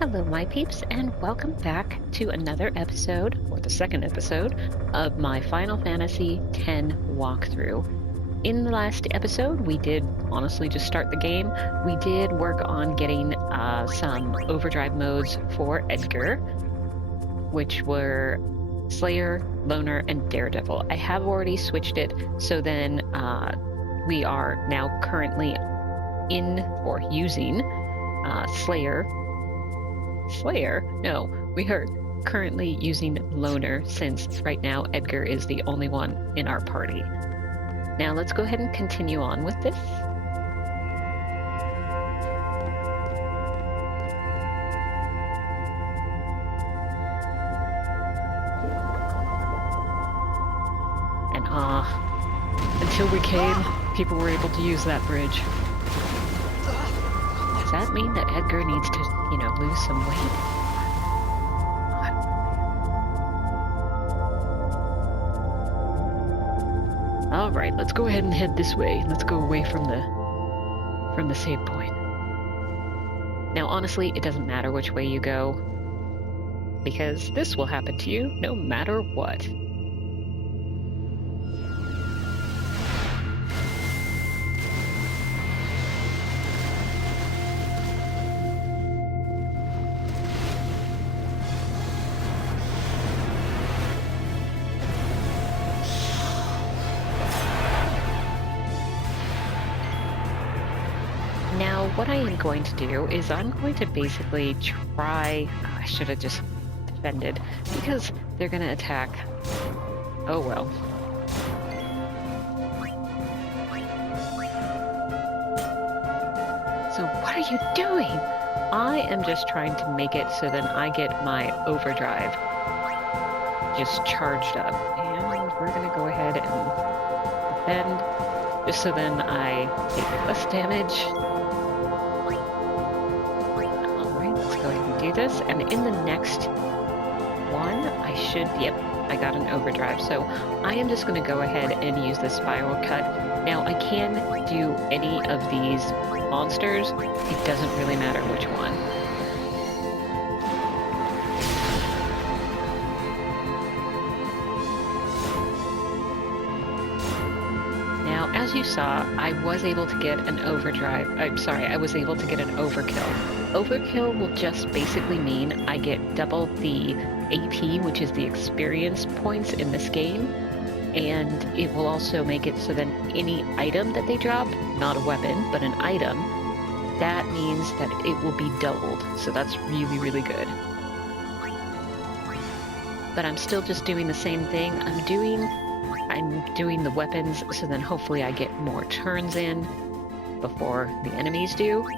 Hello, my peeps, and welcome back to another episode, or the second episode, of my Final Fantasy X walkthrough. In the last episode, we did honestly just start the game. We did work on getting some overdrive modes for Edgar, which were Slayer, Loner, and Daredevil. I have already switched it, so then we are now currently in or using Slayer. No, we are currently using Loner since right now Edgar is the only one in our party. Now let's go ahead and continue on with this. And until we came, people were able to use that bridge. Does that mean that Edgar needs to, lose some weight? All right, let's go ahead and head this way. Let's go away from the save point. Now, honestly, it doesn't matter which way you go, because this will happen to you no matter what. Now, what I am going to do is I'm going to basically try... I should have just defended, because they're going to attack. Oh well. So what are you doing? I am just trying to make it so then I get my overdrive just charged up. And we're going to go ahead and defend, just so then I take less damage. Do this, and in the next one I got an overdrive, so I am just going to go ahead and use the spiral cut. Now I can do any of these monsters, it doesn't really matter which one. Now, as you saw, I was able to get an overdrive. I was able to get an overkill. Overkill will just basically mean I get double the AP, which is the experience points in this game, and it will also make it so that any item that they drop, not a weapon, but an item, that means that it will be doubled, so that's really, really good. But I'm still just doing the same thing. I'm doing the weapons, so then hopefully I get more turns in before the enemies do.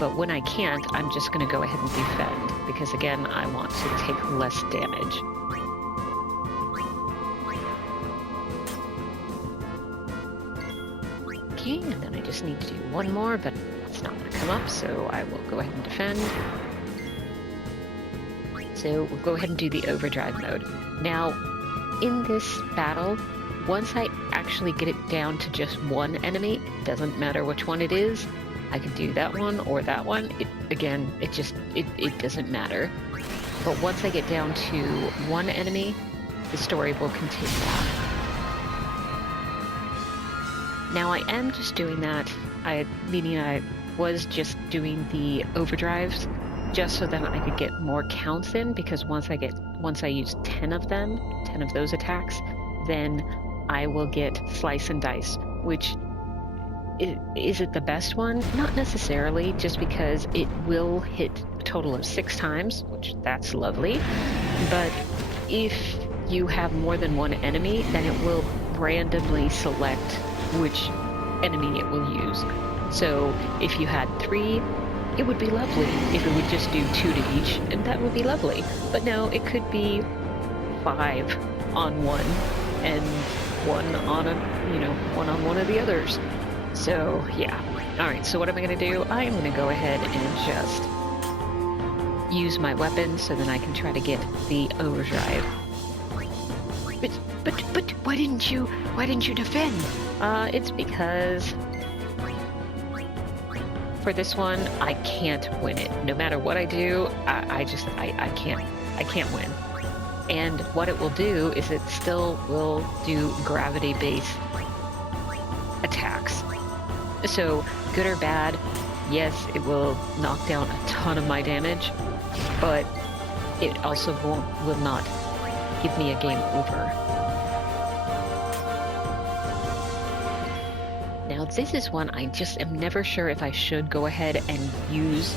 But when I can't, I'm just going to go ahead and defend, because again, I want to take less damage. Okay, and then I just need to do one more, but it's not going to come up, so I will go ahead and defend. So we'll go ahead and do the overdrive mode. Now, in this battle, once I actually get it down to just one enemy, it doesn't matter which one it is, I can do that one or that one. It doesn't matter. But once I get down to one enemy, the story will continue. Now I am just doing that, I was just doing the overdrives just so that I could get more counts in, because once I use 10 of those attacks, then I will get slice and dice, which is it the best one? Not necessarily, just because it will hit a total of 6 times, which that's lovely. But if you have more than one enemy, then it will randomly select which enemy it will use. So if you had 3, it would be lovely if it would just do 2 to each, and that would be lovely. But no, it could be 5 on one, and one on one of the others. So, yeah. Alright, so what am I going to do? I am going to go ahead and just use my weapon so then I can try to get the overdrive. But why didn't you defend? It's because for this one, I can't win it. No matter what I do, I can't win. And what it will do is it still will do gravity-based attacks. So, good or bad, yes, it will knock down a ton of my damage, but it also will not give me a game over. Now, this is one I just am never sure if I should go ahead and use.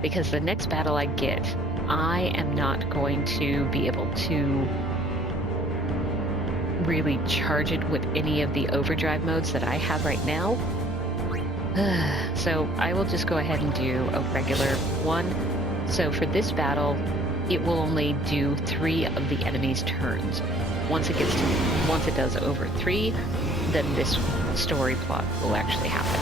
Because the next battle I get, I am not going to be able to really charge it with any of the overdrive modes that I have right now. So I will just go ahead and do a regular one. So for this battle, it will only do 3 of the enemy's turns. Once it does over 3, then this story plot will actually happen.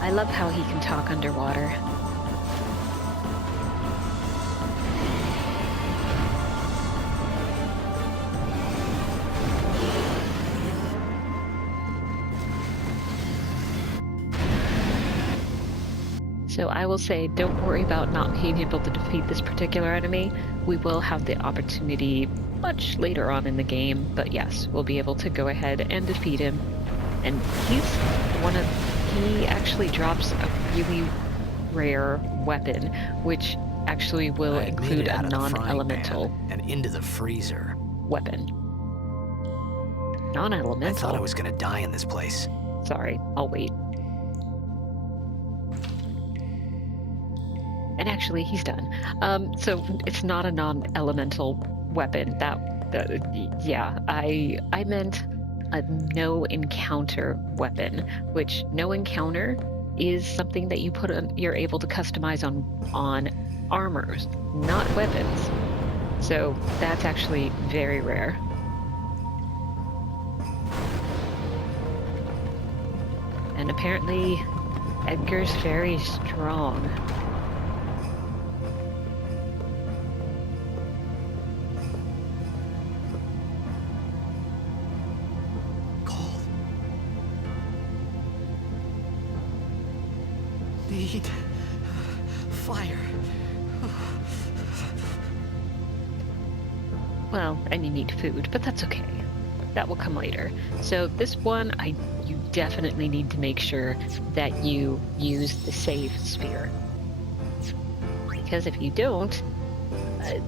I love how he can talk underwater. So I will say, don't worry about not being able to defeat this particular enemy. We will have the opportunity much later on in the game, but yes, we'll be able to go ahead and defeat him. And he actually drops a really rare weapon, which actually will include a non-elemental and into the freezer weapon. Non-elemental? I thought I was gonna die in this place. Sorry, I'll wait. And actually, he's done. So it's not a non-elemental weapon. I meant a no encounter weapon, which no encounter is something that you're able to customize on armors, not weapons. So that's actually very rare. And apparently Edgar's very strong. Need fire. Well, and you need food, but that's okay. That will come later. So this one, you definitely need to make sure that you use the save sphere. Because if you don't,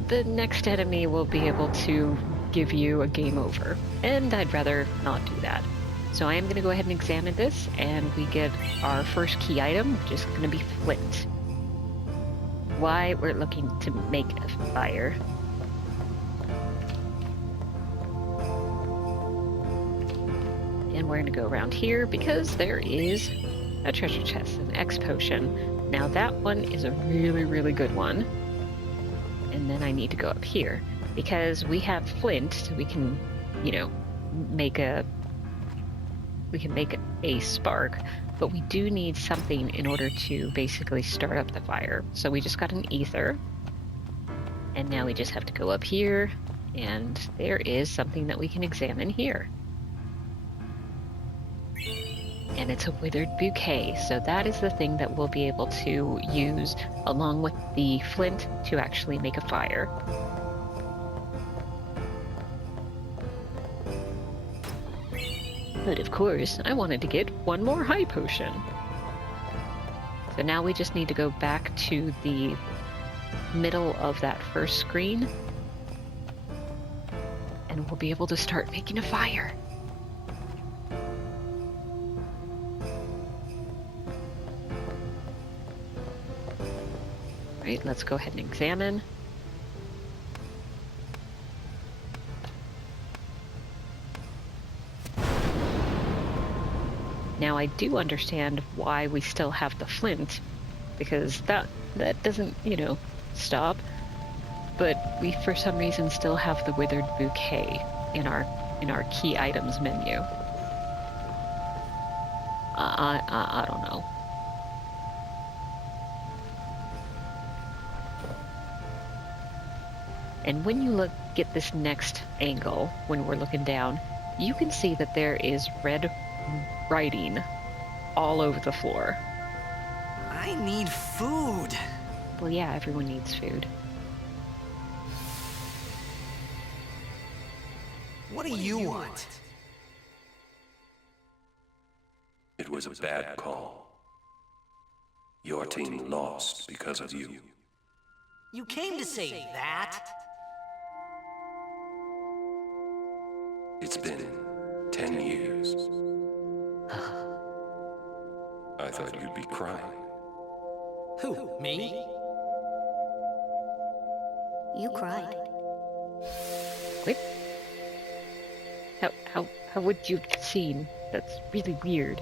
the next enemy will be able to give you a game over. And I'd rather not do that. So I am going to go ahead and examine this, and we get our first key item, which is going to be flint. Why we're looking to make a fire. And we're going to go around here because there is a treasure chest, an X potion. Now that one is a really, really good one. And then I need to go up here because we have flint, so we can, make a spark, but we do need something in order to basically start up the fire. So we just got an ether, and now we just have to go up here, and there is something that we can examine here. And it's a withered bouquet, so that is the thing that we'll be able to use along with the flint to actually make a fire. But of course, I wanted to get one more high potion. So now we just need to go back to the middle of that first screen, and we'll be able to start making a fire. Right, let's go ahead and examine. Now I do understand why we still have the flint, because that doesn't, stop. But we, for some reason, still have the withered bouquet in our in our key items menu. I don't know. And when you get this next angle, when we're looking down, you can see that there is red writing all over the floor. I need food. Well, yeah, everyone needs food. What do you want? It was a bad call. Your team lost because of you. You came to say that? It's been 10 years. I thought you'd be crying. Who, me? You cried. What? How would you have seen? That's really weird.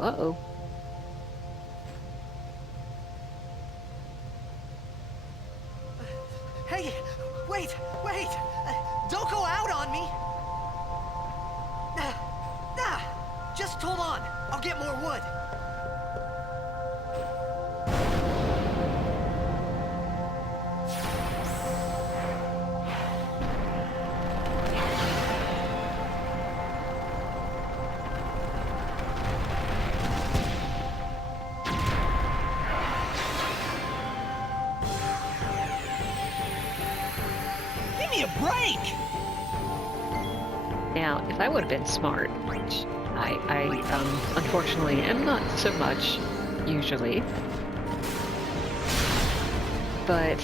Uh-oh. Hey, wait! Don't go out on me! Just hold on. I'll get more wood. Give me a break! Now, if I would have been smart, which I unfortunately am not so much, usually, but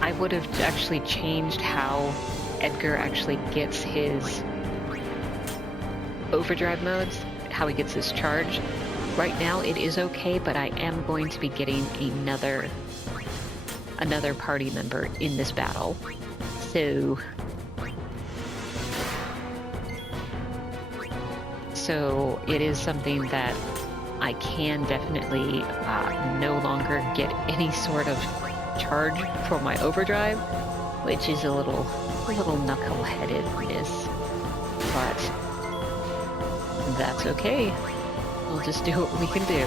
I would have actually changed how Edgar actually gets his overdrive modes, how he gets his charge. Right now it is okay, but I am going to be getting another party member in this battle. So it is something that I can definitely no longer get any sort of charge for my overdrive, which is a little knuckle-headedness, but that's okay. We'll just do what we can do.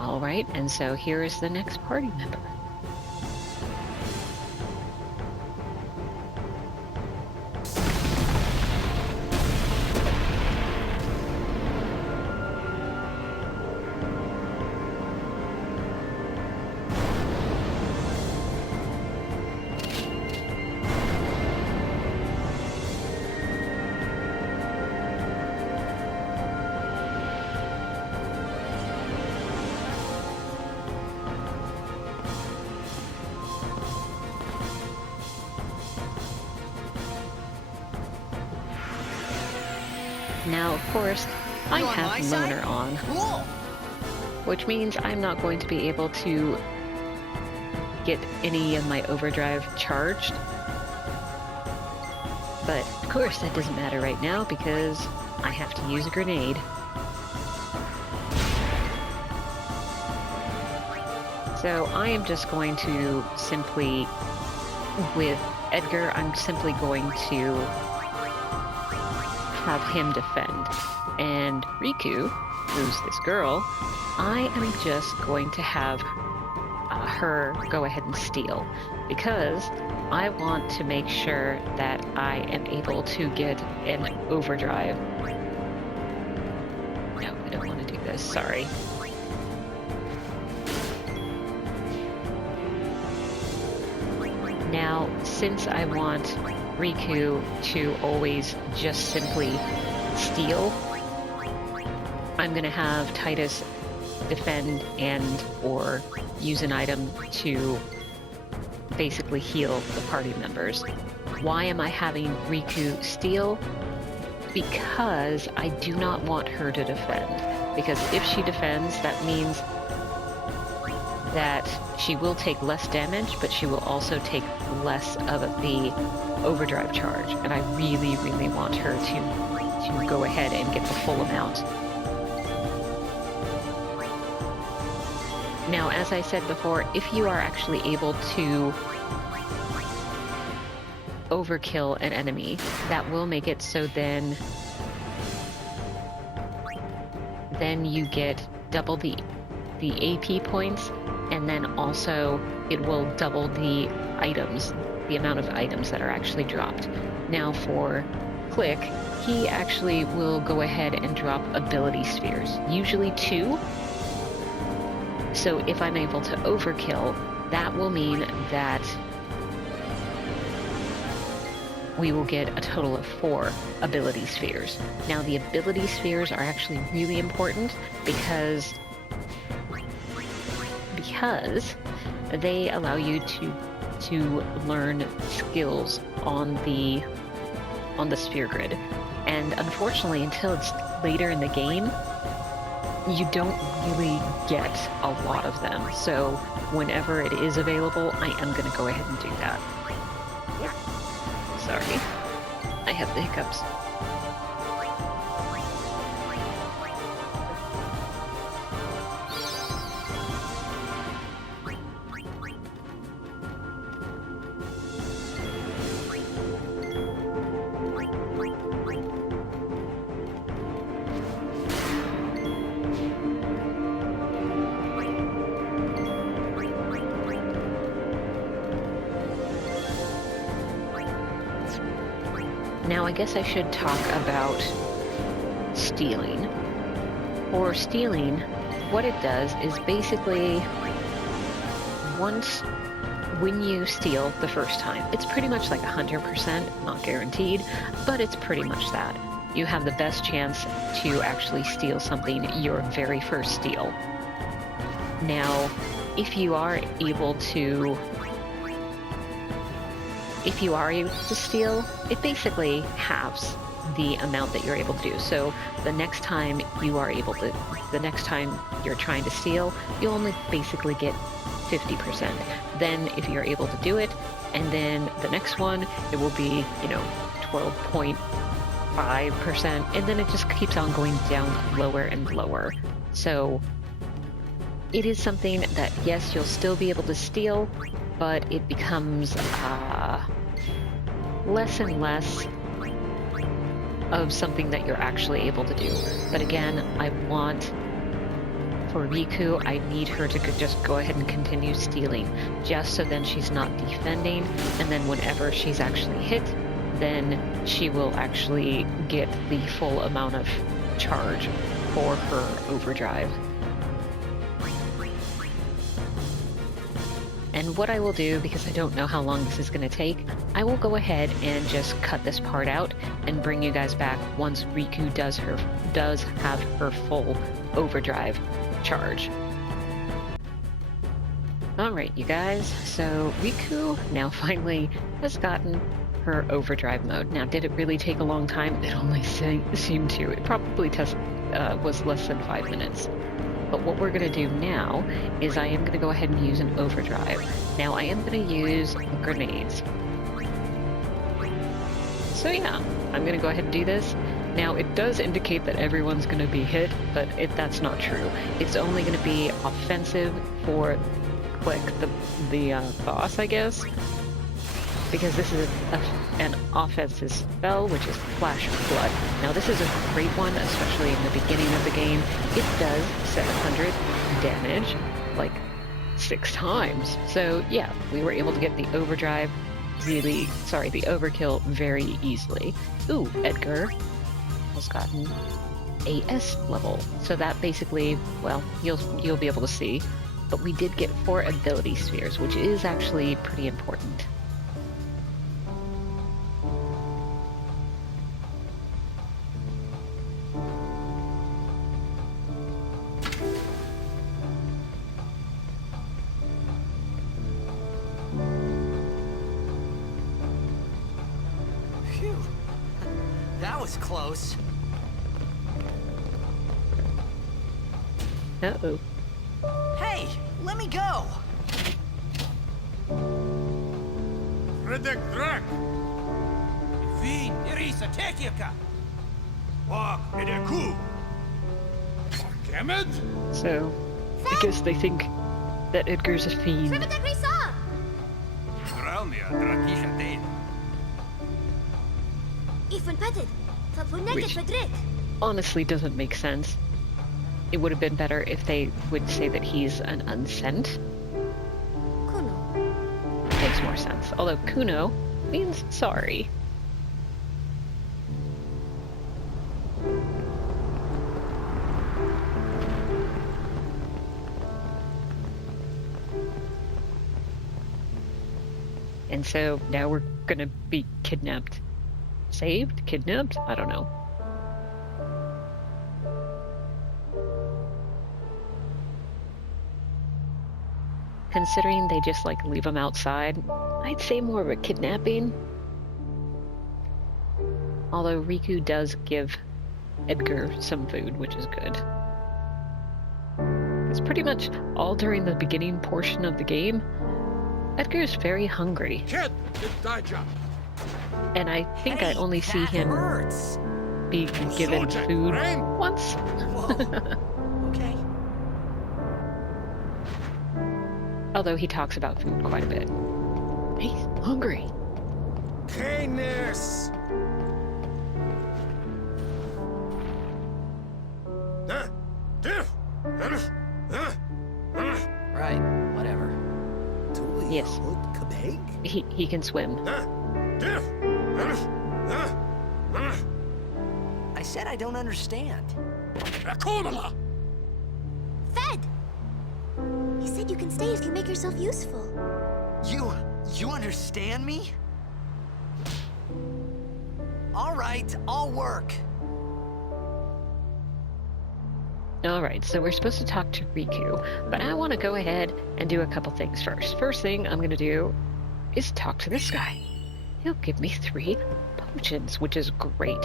All right, and so here is the next party member. Now, of course, I You on my have side? Loner on, Cool! which means I'm not going to be able to get any of my overdrive charged. But, of course, that doesn't matter right now because I have to use a grenade. So I am just going to simply, with Edgar, I'm simply going to have him defend. And Rikku, who's this girl, I am just going to have her go ahead and steal, because I want to make sure that I am able to get an overdrive. No, I don't want to do this, sorry. Now, since I want Rikku to always just simply steal, I'm going to have Titus defend and or use an item to basically heal the party members. Why am I having Rikku steal? Because I do not want her to defend. Because if she defends, that means that she will take less damage, but she will also take less of the overdrive charge. And I really, really want her to go ahead and get the full amount. Now, as I said before, if you are actually able to overkill an enemy, that will make it so then you get double the AP points, and then also it will double the items, the amount of items that are actually dropped. Now for Click, he actually will go ahead and drop ability spheres, usually 2. So if I'm able to overkill, that will mean that we will get a total of 4 ability spheres. Now the ability spheres are actually really important because they allow you to learn skills on the sphere grid. And unfortunately, until it's later in the game, you don't really get a lot of them. So whenever it is available, I am going to go ahead and do that. Sorry, I have the hiccups. Now I guess I should talk about stealing. For stealing, what it does is basically when you steal the first time, it's pretty much like 100%, not guaranteed, but it's pretty much that. You have the best chance to actually steal something your very first steal. Now, if you are able to steal, it basically halves the amount that you're able to do. So the next time you're trying to steal, you only basically get 50%. Then if you're able to do it, and then the next one, it will be, 12.5%, and then it just keeps on going down lower and lower. So it is something that, yes, you'll still be able to steal, but it becomes less and less of something that you're actually able to do. But again, for Rikku, I need her to just go ahead and continue stealing, just so then she's not defending, and then whenever she's actually hit, then she will actually get the full amount of charge for her overdrive. And what I will do, because I don't know how long this is going to take, I will go ahead and just cut this part out and bring you guys back once Rikku does have her full overdrive charge. Alright, you guys, so Rikku now finally has gotten her overdrive mode. Now, did it really take a long time? It only seemed to. It probably was less than 5 minutes. But what we're going to do now is I am going to go ahead and use an overdrive. Now I am going to use grenades. So yeah, I'm going to go ahead and do this. Now it does indicate that everyone's going to be hit, but that's not true. It's only going to be offensive for Click, the boss, I guess. Because this is an offensive spell, which is Flash Flood. Now this is a great one, especially in the beginning of the game. It does 700 damage, like 6 times. So yeah, we were able to get the the overkill very easily. Ooh, Edgar has gotten a S level. So that basically, well, you'll be able to see. But we did get 4 ability spheres, which is actually pretty important. Phew. That was close. Uh-oh. Hey, Let me go! Redek Drak! Vin, Irisa, Tekiaka! Wak Edeku! Kemet? So, I guess they think that Edgar's a fiend. Ralmia Drakisha Dane. Which honestly doesn't make sense. It would have been better if they would say that he's an unsent. Makes more sense. Although Kuno means sorry. And so now we're gonna be kidnapped. Saved? Kidnapped? I don't know. Considering they just like leave him outside, I'd say more of a kidnapping. Although Rikku does give Edgar some food, which is good. It's pretty much all during the beginning portion of the game. Edgar's very hungry. Kid, it's Daija. And I think I only see that him hurts. be given Soldier, food right? once. Whoa. Okay. Although he talks about food quite a bit. He's hungry. Canis! Right, whatever. Yes. He can swim. I said I don't understand. Fed! He said you can stay if you make yourself useful. You understand me? All right, I'll work. Alright, so we're supposed to talk to Rikku, but I want to go ahead and do a couple things first. First thing I'm going to do is talk to this guy. He'll give me 3 potions, which is great.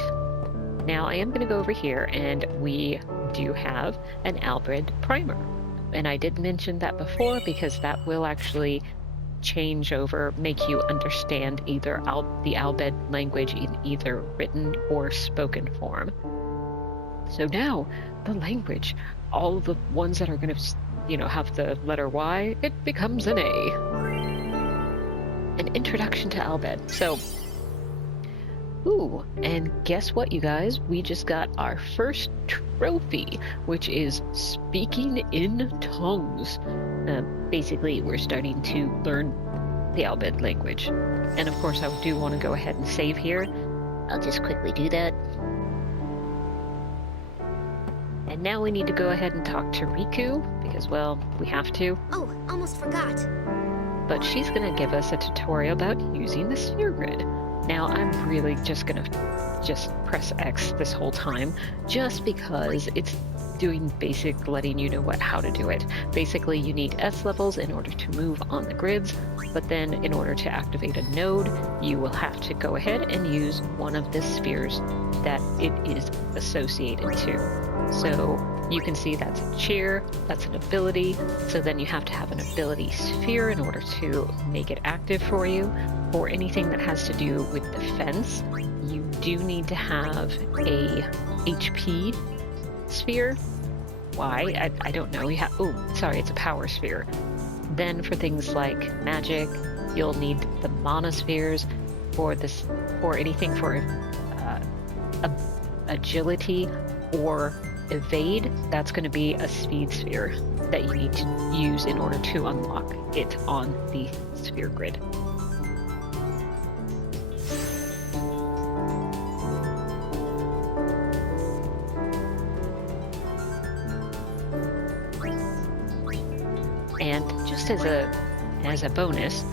Now, I am going to go over here, and we do have an Albed primer. And I did mention that before because that will actually change over, make you understand either the Albed language in either written or spoken form. So now, the language, all the ones that are going to, have the letter Y, it becomes an A. An introduction to Albed. So, ooh, and guess what, you guys? We just got our first trophy, which is speaking in tongues. Basically, we're starting to learn the Albed language. And of course, I do want to go ahead and save here. I'll just quickly do that. And now we need to go ahead and talk to Rikku, because, well, we have to. Oh, almost forgot. But she's going to give us a tutorial about using the sphere grid. Now, I'm really just going to press X this whole time, just because it's doing basic, letting you know how to do it. Basically, you need S levels in order to move on the grids, but then in order to activate a node, you will have to go ahead and use one of the spheres that it is associated to. So you can see that's a cheer, that's an ability, so then you have to have an ability sphere in order to make it active for you. For anything that has to do with defense, you do need to have a HP sphere. Why? I don't know. It's a power sphere. Then for things like magic, you'll need the mana spheres. For anything for agility or evade, that's going to be a speed sphere that you need to use in order to unlock it on the sphere grid. And just as a bonus,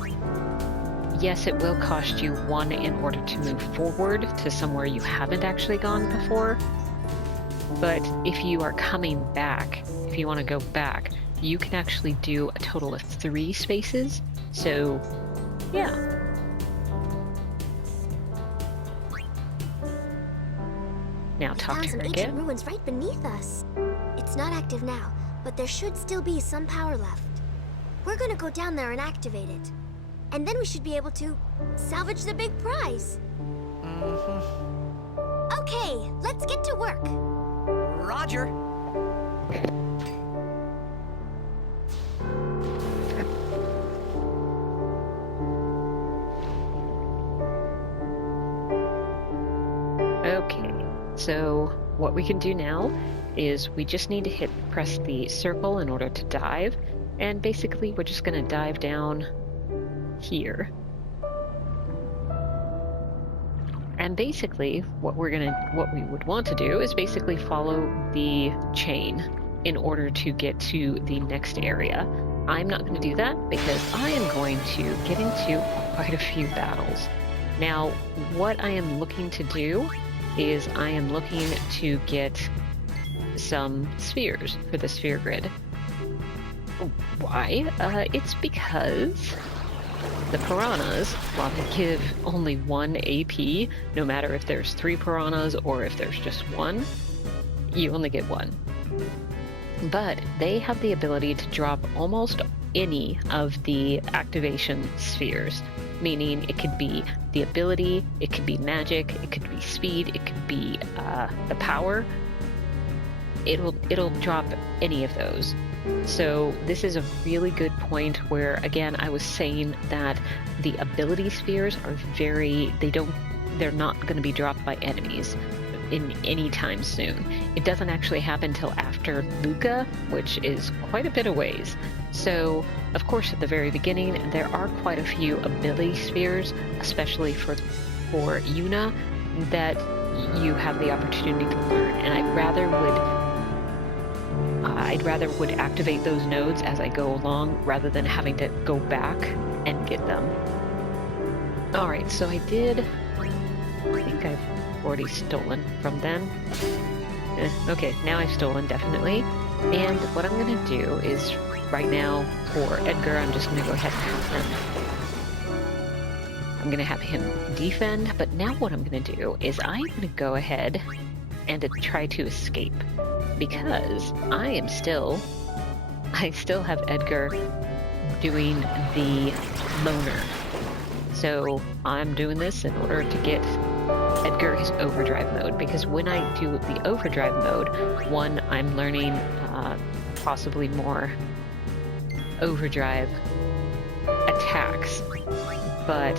yes, it will cost you 1 in order to move forward to somewhere you haven't actually gone before. But if you are coming back, if you want to go back, you can actually do a total of 3 spaces. So, yeah. Now talk to her again. Ancient ruins right beneath us. It's not active now, but there should still be some power left. We're gonna go down there and activate it. And then we should be able to salvage the big prize. Okay, let's get to work. Roger. Okay, so what we can do now is we just need to press the circle in order to dive, and basically we're just going to dive down here. And basically what we would want to do is basically follow the chain in order to get to the next area. I'm not going to do that because I am going to get into quite a few battles. Now, what I am looking to do is I am looking to get some spheres for the sphere grid. Why? It's because the piranhas, while they give only 1 AP, no matter if there's 3 piranhas or if there's just 1, you only get 1. But they have the ability to drop almost any of the activation spheres, meaning it could be the ability, it could be magic, it could be speed, it could be the power. It'll drop any of those. So this is a really good point where, again, I was saying that the ability spheres are they're not going to be dropped by enemies in any time soon. It doesn't actually happen till after Luca, which is quite a bit of ways. So, of course, at the very beginning, there are quite a few ability spheres, especially for Yuna, that you have the opportunity to learn, and I'd rather would activate those nodes as I go along rather than having to go back and get them. Alright, so I think I've already stolen from them. Okay, now I've stolen, definitely. And what I'm going to do is, right now, for Edgar, I'm just going to go ahead and I'm going to have him defend, but now what I'm going to do is I'm going to go ahead and try to escape. Because I still have Edgar doing the loner. So I'm doing this in order to get Edgar his overdrive mode, because when I do the overdrive mode, one, I'm learning possibly more overdrive attacks, but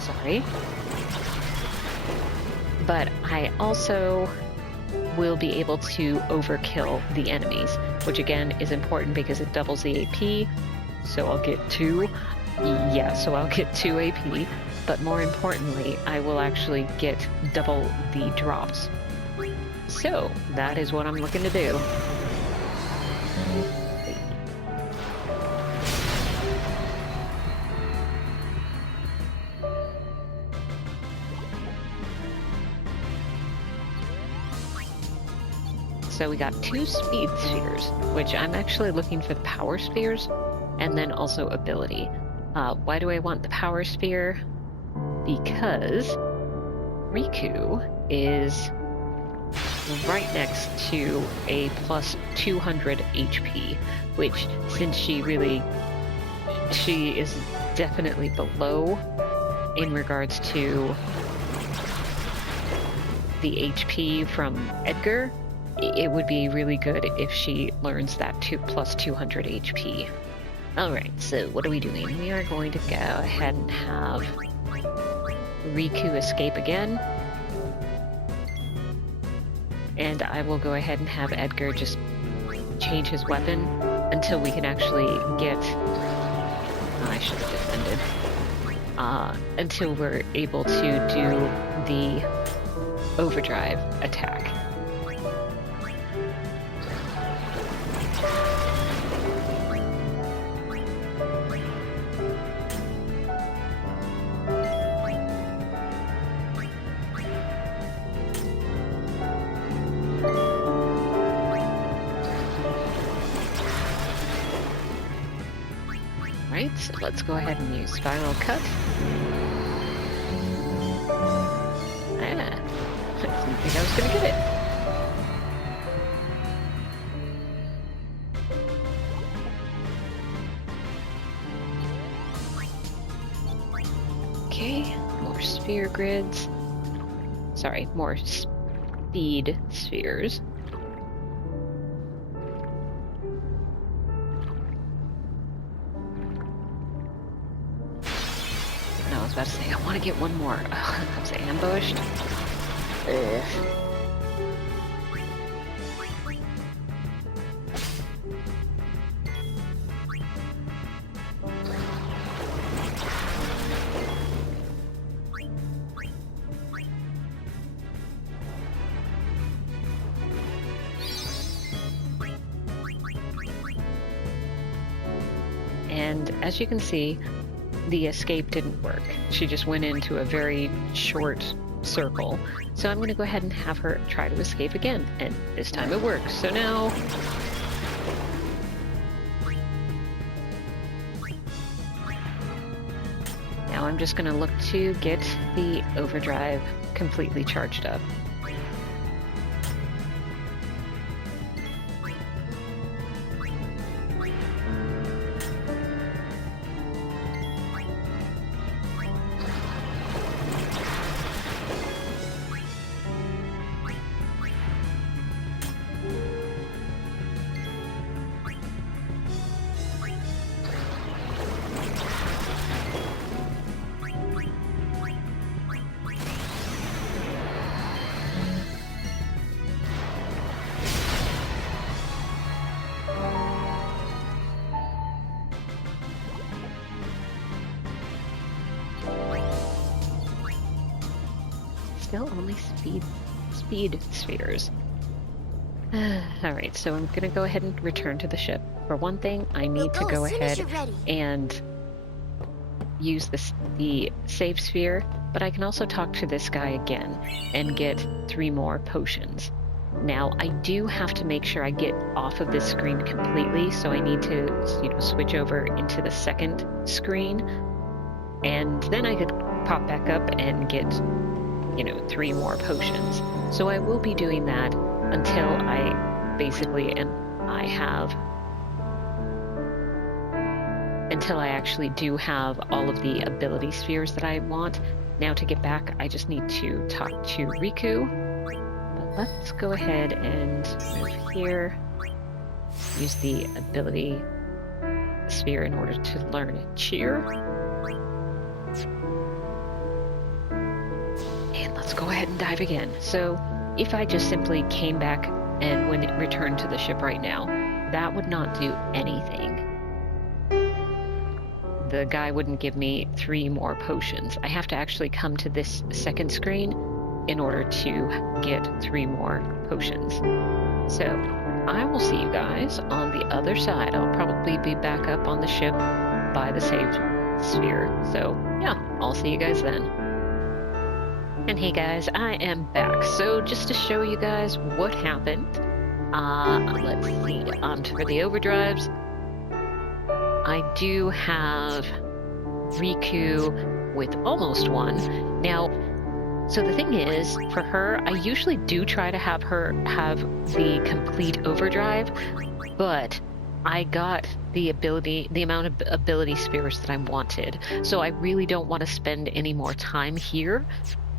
sorry. But I also will be able to overkill the enemies, which again is important because it doubles the AP, so I'll get 2. Yeah, so I'll get 2 AP, but more importantly, I will actually get double the drops. So, that is what I'm looking to do. So we got 2 speed spheres, which I'm actually looking for the power spheres, and then also ability. Why do I want the power sphere? Because Rikku is right next to a plus 200 HP, which, since she is definitely below in regards to the HP from Edgar, it would be really good if she learns that plus 200 HP. Alright, so what are we doing? We are going to go ahead and have Rikku escape again. And I will go ahead and have Edgar just change his weapon until we can actually get... I should have defended. Until we're able to do the overdrive attack. Right, so let's go ahead and use Final Cut. I didn't think I was going to get it. grids. Sorry, more speed spheres. No, I was about to say, I want to get one more. I was ambushed. Ugh. And as you can see, the escape didn't work. She just went into a very short circle. So I'm going to go ahead and have her try to escape again. And this time it works. So now... Now I'm just going to look to get the overdrive completely charged up. Still only speed spheres. Alright, so I'm gonna go ahead and return to the ship. For one thing, I need to go ahead and use the save sphere, but I can also talk to this guy again and get 3 more potions. Now, I do have to make sure I get off of this screen completely, so I need to, switch over into the second screen, and then I could pop back up and get 3 more potions. So I will be doing that until until I actually do have all of the ability spheres that I want. Now to get back, I just need to talk to Rikku. But let's go ahead and move here. Use the ability sphere in order to learn cheer. And let's go ahead and dive again. So if I just simply came back and returned to the ship right now, that would not do anything. The guy wouldn't give me 3 more potions. I have to actually come to this second screen in order to get 3 more potions. So I will see you guys on the other side. I'll probably be back up on the ship by the save sphere. So yeah, I'll see you guys then. And hey guys, I am back. So just to show you guys what happened, let's see, for the overdrives, I do have Rikku with almost 1. Now, so the thing is, for her, I usually do try to have her have the complete overdrive, but I got the amount of ability spheres that I wanted. So I really don't want to spend any more time here.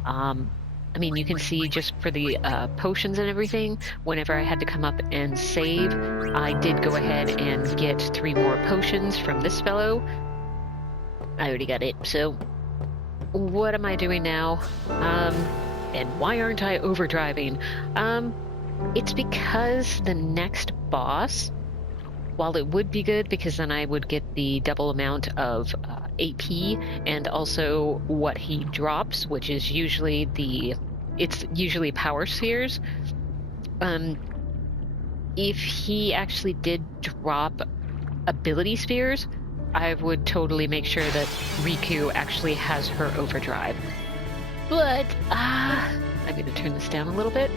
I mean, you can see just for the potions and everything, whenever I had to come up and save, I did go ahead and get 3 more potions from this fellow. I already got it, so what am I doing now? And why aren't I overdriving? It's because the next boss, while it would be good because then I would get the double amount of AP and also what he drops, which is usually it's usually power spheres. If he actually did drop ability spheres, I would totally make sure that Rikku actually has her overdrive. But I'm going to turn this down a little bit.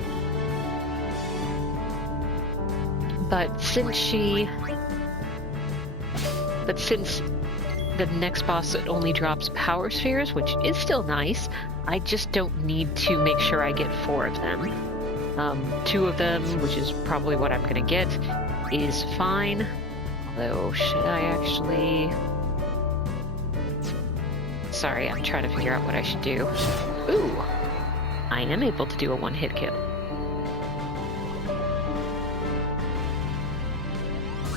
But since the next boss only drops power spheres, which is still nice, I just don't need to make sure I get 4 of them. 2 of them, which is probably what I'm going to get, is fine. Although, should I actually... Sorry, I'm trying to figure out what I should do. Ooh, I am able to do a one-hit kill.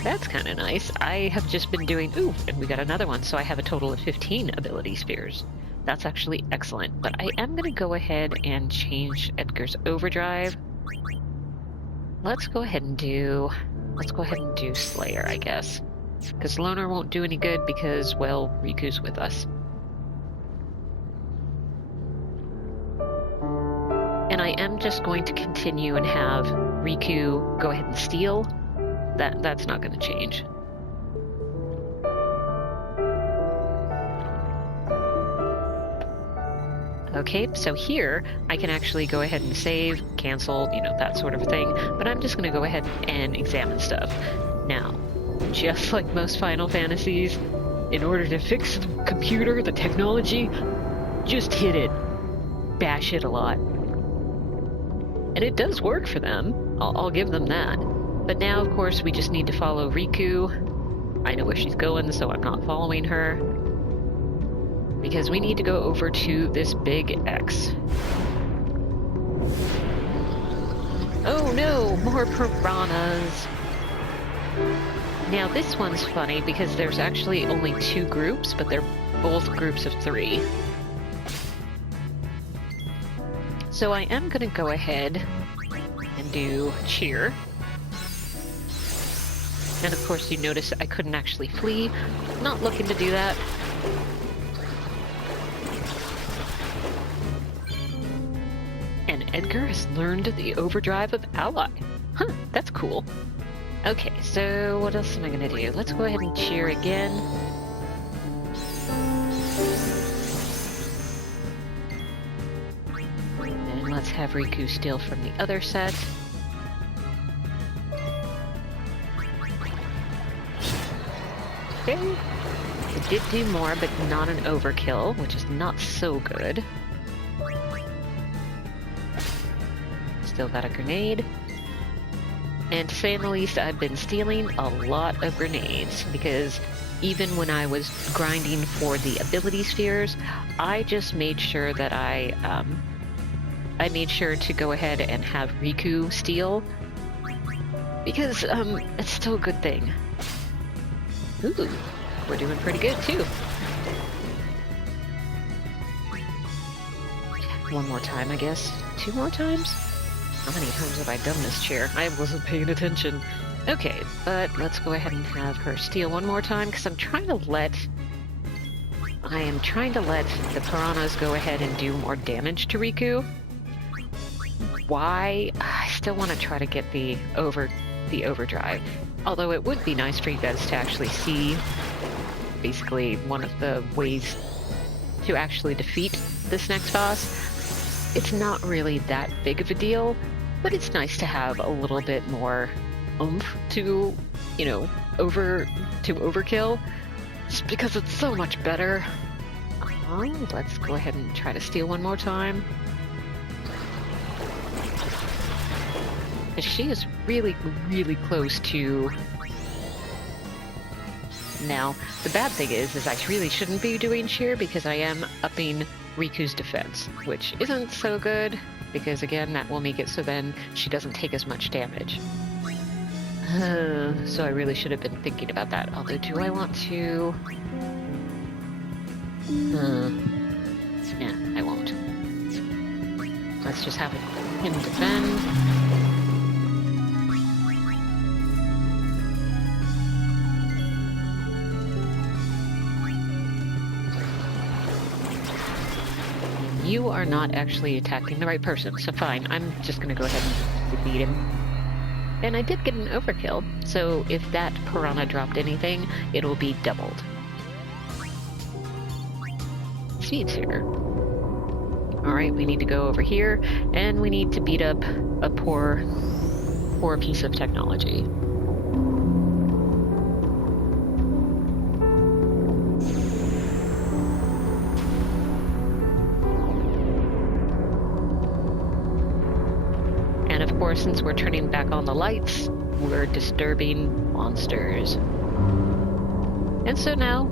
That's kind of nice. I have just been doing... Ooh, and we got another one, so I have a total of 15 ability spheres. That's actually excellent, but I am going to go ahead and change Edgar's overdrive. Let's go ahead and do Slayer, I guess. Because Loner won't do any good because, well, Riku's with us. And I am just going to continue and have Rikku go ahead and steal. That's not going to change. Okay, so here I can actually go ahead and save, cancel, you know, that sort of thing. But I'm just going to go ahead and examine stuff. Now, just like most Final Fantasies, in order to fix the computer, the technology, just hit it. Bash it a lot. And it does work for them. I'll give them that. But now, of course, we just need to follow Rikku. I know where she's going, so I'm not following her. Because we need to go over to this big X. Oh no, more piranhas! Now this one's funny because there's actually only 2 groups, but they're both groups of 3. So I am going to go ahead and do cheer. And of course you notice I couldn't actually flee. Not looking to do that. And Edgar has learned the overdrive of Ally. Huh, that's cool. Okay, so what else am I gonna do? Let's go ahead and cheer again. And let's have Rikku steal from the other set. Okay. It did do more, but not an overkill, which is not so good. Still got a grenade. And to say the least, I've been stealing a lot of grenades, because even when I was grinding for the ability spheres, I just made sure that I made sure to go ahead and have Rikku steal, because it's still a good thing. Ooh, we're doing pretty good too. One more time, I guess. 2 more times? How many times have I done this chair? I wasn't paying attention. Okay, but let's go ahead and have her steal one more time, because I am trying to let the piranhas go ahead and do more damage to Rikku. Why? I still want to try to get the overdrive. Although it would be nice for you guys to actually see basically one of the ways to actually defeat this next boss. It's not really that big of a deal, but it's nice to have a little bit more oomph to, you know, overkill, just because it's so much better. Let's go ahead and try to steal one more time. And she is really, really close to... Now, the bad thing is I really shouldn't be doing cheer, because I am upping Riku's defense, which isn't so good, because again, that will make it so then she doesn't take as much damage. So I really should have been thinking about that. Although, do I want to... Yeah, I won't. Let's just have him defend. You are not actually attacking the right person, so fine. I'm just gonna go ahead and defeat him. And I did get an overkill, so if that piranha dropped anything, it'll be doubled. Speed's here. Alright, we need to go over here, and we need to beat up a poor piece of technology. And of course, since we're turning back on the lights, we're disturbing monsters. And so now,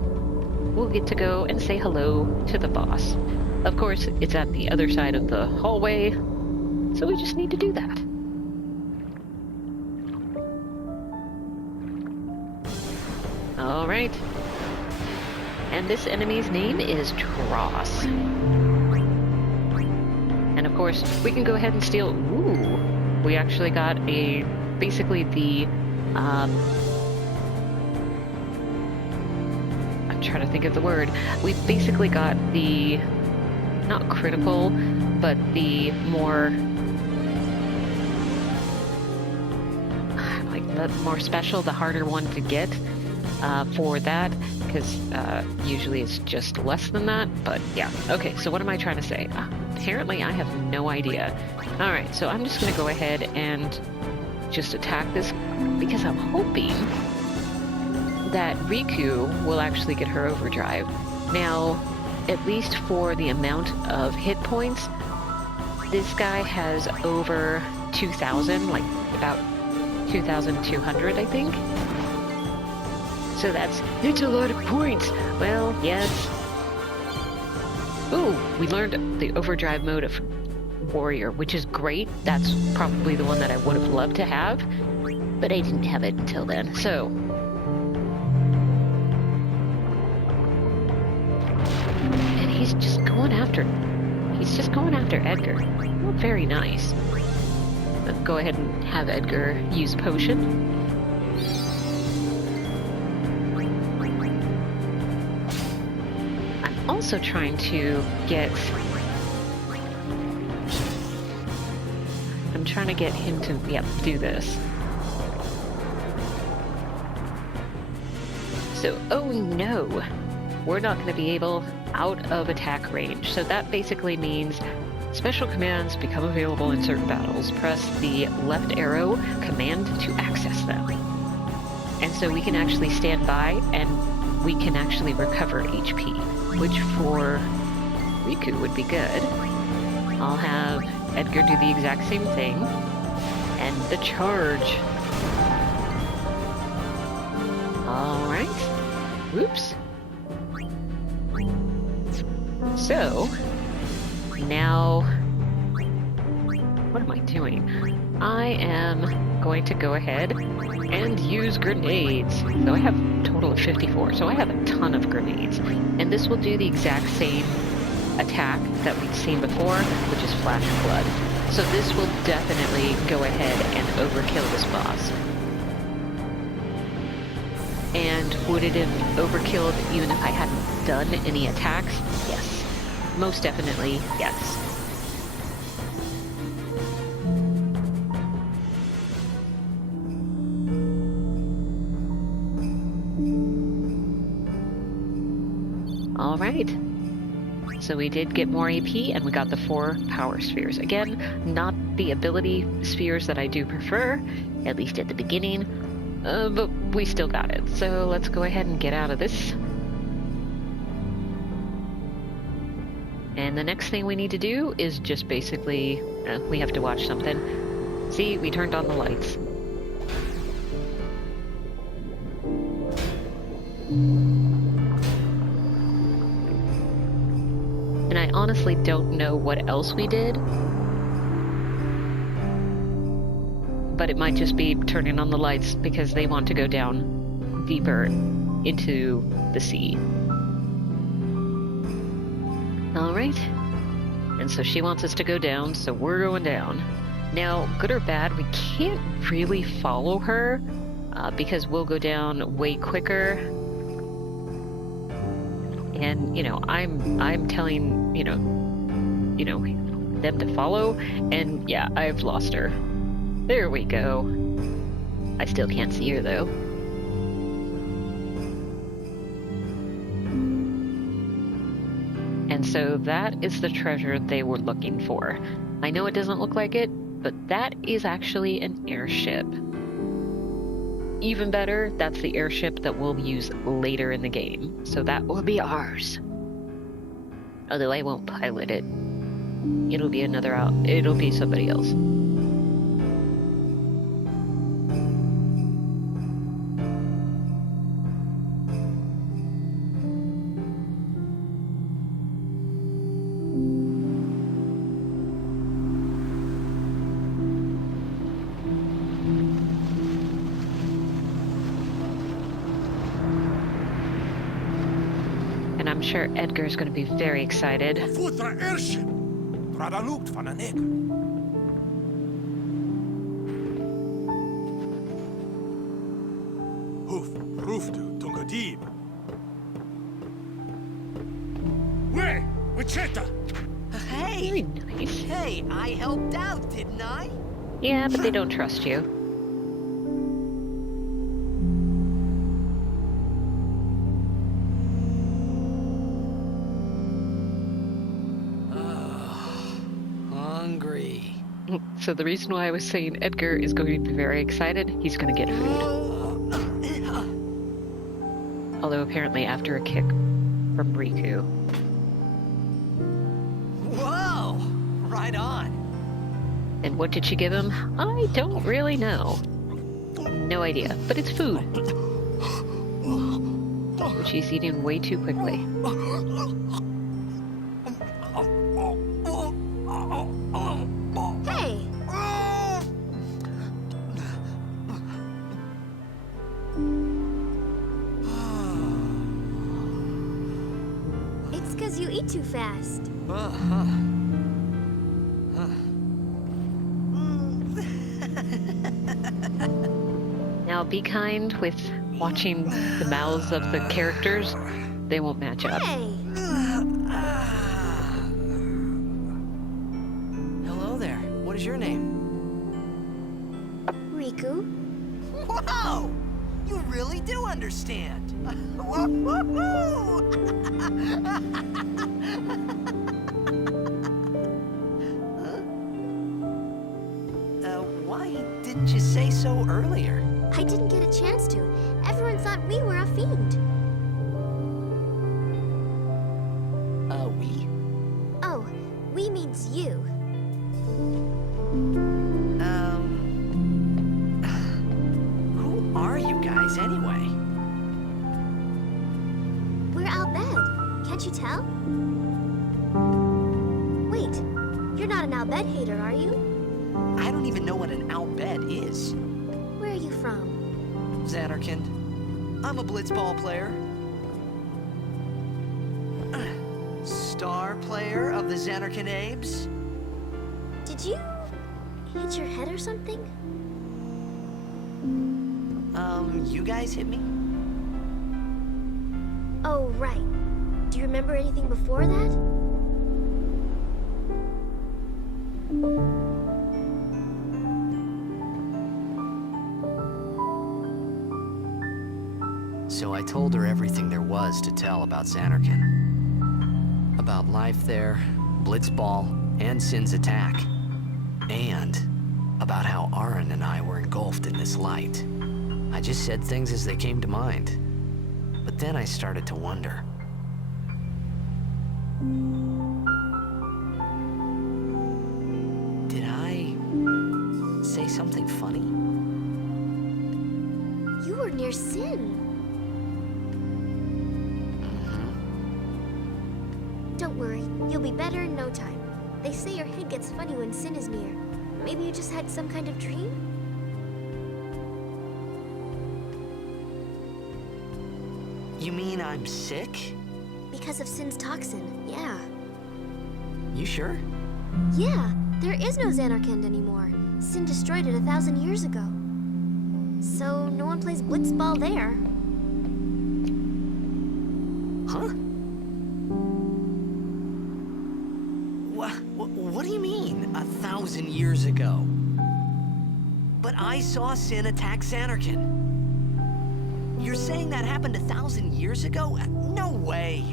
we'll get to go and say hello to the boss. Of course, it's at the other side of the hallway, so we just need to do that. Alright. And this enemy's name is Tross. And of course, we can go ahead and steal... Ooh! We actually got basically the... I'm trying to think of the word. We basically got the... not critical, but the more... like, the more special, the harder one to get for that, because usually it's just less than that, but yeah. Okay, so what am I trying to say? Apparently I have no idea. Alright, so I'm just going to go ahead and just attack this, because I'm hoping that Rikku will actually get her overdrive. Now, at least for the amount of hit points, this guy has over 2,000, like about 2,200, I think. So it's a lot of points. Well, yes. Ooh, we learned the overdrive mode of Warrior, which is great. That's probably the one that I would have loved to have, but I didn't have it until then. So, and he's just going after Edgar. Not very nice. Let's go ahead and have Edgar use potion. Also trying to get... I'm trying to get him to, do this. So, oh no! We're not going to be out of attack range. So that basically means special commands become available in certain battles. Press the left arrow command to access them. And so we can actually stand by and we can actually recover HP, which for Rikku would be good. I'll have Edgar do the exact same thing. And the charge. Alright. Whoops. So, now, what am I doing? I am going to go ahead and use grenades. So I have a total of 54, so I have a ton of grenades. And this will do the exact same attack that we've seen before, which is Flash Flood. So this will definitely go ahead and overkill this boss. And would it have overkilled even if I hadn't done any attacks? Yes. Most definitely, yes. Alright. So we did get more AP, and we got the 4 power spheres. Again, not the ability spheres that I do prefer, at least at the beginning, but we still got it. So let's go ahead and get out of this. And the next thing we need to do is just basically, we have to watch something. See, we turned on the lights. And I honestly don't know what else we did. But it might just be turning on the lights because they want to go down deeper into the sea. Alright. And so she wants us to go down, so we're going down. Now, good or bad, we can't really follow her because we'll go down way quicker. And, I'm telling, them to follow, and yeah, I've lost her. There we go. I still can't see her, though. And so that is the treasure they were looking for. I know it doesn't look like it, but that is actually an airship. Even better, that's the airship that we'll use later in the game. So that will be ours. Although I won't pilot it. It'll be it'll be somebody else. sure Edgar's going to be very excited. Futra airship. Trada lukt van een ik. Hoof, roofdu, tungadib. Way, Wichita. Hey! Very nice. Hey, I helped out, didn't I? Yeah, but they don't trust you. Hungry. So the reason why I was saying Edgar is going to be very excited, he's going to get food. Although apparently after a kick from Rikku. Whoa! Right on. And what did she give him? I don't really know. No idea, but it's food. Which he's eating way too quickly. Hey! It's because you eat too fast. Now be kind with watching the mouths of the characters. They won't match up. Hey! Hello there. What is your name? Rikku? Whoa! You really do understand. Why didn't you say so earlier? I didn't get a chance to. Everyone thought we were a fiend. We? Oh, we means you. Who are you guys anyway? We're Albed. Can't you tell? Wait, you're not an Albed hater, are you? I don't even know what an Albed is. Where are you from? Xanarkand. I'm a blitzball player. Star player of the Xanarkand Abes. Did you hit your head or something? You guys hit me? Oh, right. Do you remember anything before that? So I told her everything there was to tell about Xanarkand. About life there, Blitzball, and Sin's attack. And about how Aaron and I were engulfed in this light. I just said things as they came to mind. But then I started to wonder. Did I say something funny? You were near Sin. Don't worry, you'll be better in no time. They say your head gets funny when Sin is near. Maybe you just had some kind of dream? You mean I'm sick? Because of Sin's toxin, yeah. You sure? Yeah, there is no Xanarkand anymore. Sin destroyed it 1,000 years ago. So no one plays blitzball there. Huh? What do you mean, 1,000 years ago? But I saw Sin attack Xanarkand. You're saying that happened 1,000 years ago? No way.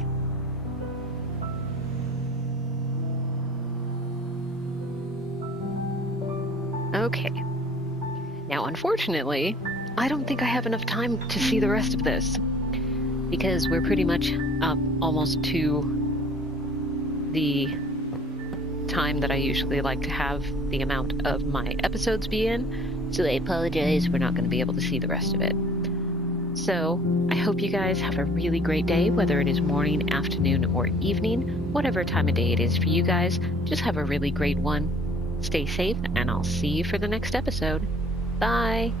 Okay. Now, unfortunately, I don't think I have enough time to see the rest of this. Because we're pretty much almost to the time that I usually like to have the amount of my episodes be in. So I apologize, we're not going to be able to see the rest of it. So, I hope you guys have a really great day, whether it is morning, afternoon, or evening. Whatever time of day it is for you guys, just have a really great one. Stay safe, and I'll see you for the next episode. Bye!